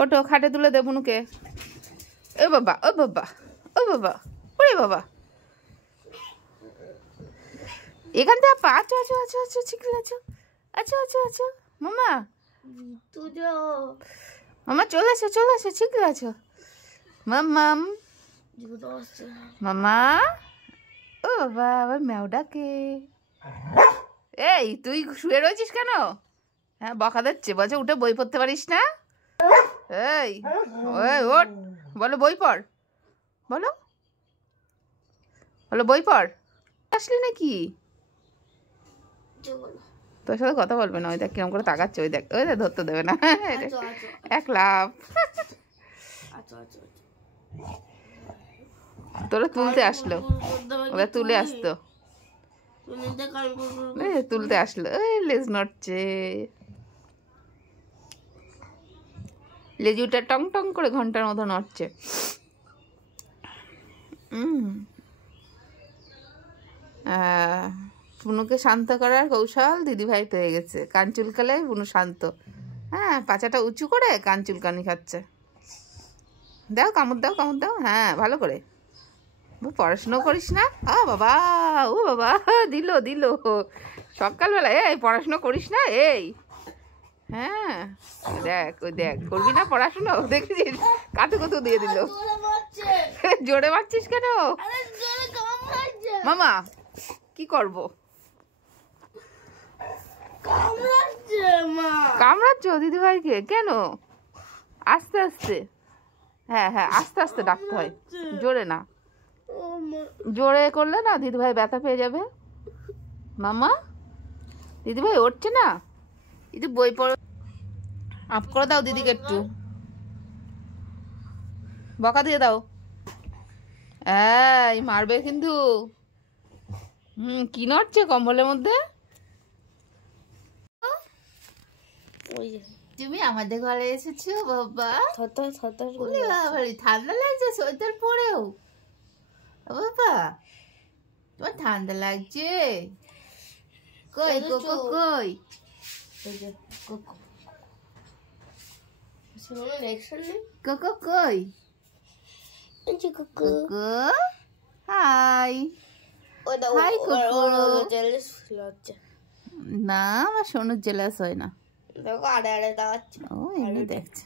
ওটো খাটে তুলে দে বুনুকে। ও বাবা ও বাবা ও বাবা ওরে বাবা, এখান থেকে পা। আচ্ছা আচ্ছা আচ্ছা আচ্ছা ঠিক আছে। আচ্ছা আচ্ছা আচ্ছা মামা মামা চলে আসো ঠিক আছে। মাম্মাম মামা। ও বাবা আবার ম্যাও ডাকে। এই তুই শুয়ে রয়েছিস কেন? হ্যাঁ বকা দিচ্ছে, বলছে উঠে বই পড়তে পারিস না। এই ওঠ, বলো বই পড়, বলো বলো বই পড়। আসলি নাকি? তোর সাথে কথা বলবে না। ওই দেখ কিরম করে তাকাচ্ছে, ওই দেখ ধরতে দেবে না। এক লাভ। তোরা তুলতে আসলো, ওরা তুলে আসতো, তুলতে আসলো। লেজ নড়ছে, লেজুটা টং টং করে ঘন্টার মতো নড়ছে। বুনুকে শান্ত করার কৌশল দিদিভাই পেয়ে গেছে। কান চুলকালে বুনু শান্ত। হ্যাঁ পাছাটা উঁচু করে কান চুলকানি খাচ্ছে। দাও কামড় দাও কামড় দাও। হ্যাঁ ভালো করে। পড়াশুনো করিস না? বাবা ও বাবা দিল দিল সকালবেলা। এই পড়াশুনো করিস না? এই হ্যাঁ দেখ ওই দেখ, করবি না পড়াশুনো? দেখেছিস কাতু কতু দিয়ে দিল। জোরে মারছিস কেন মামা? কি করবো? কামড়াচ্ছ দিদিভাইকে কেন? আস্তে আস্তে, হ্যাঁ হ্যাঁ আস্তে আস্তে ডাকতে হয়, জোরে না। জোরে করলে না দিদিভাই ব্যথা পেয়ে যাবে। মামা দিদিভাই উঠছে না, একটু বই পড়ো। আপ করে দাও দিদিকে, একটু বকা দিয়ে দাও। এই মারবে কিন্তু। কি নড়ছে কম্বলের মধ্যে? তুমি আমাদের ঘরে এসেছো বাবা? ঠান্ডা লাগছে সোয়েটার পরেও? বাবা তোমার ঠান্ডা লাগছে? কই কোকো কই? কোকো কই? Cocoa high high cocoa. না আমার সোনুর জেলাস হয় না। ও এমনি দেখছে।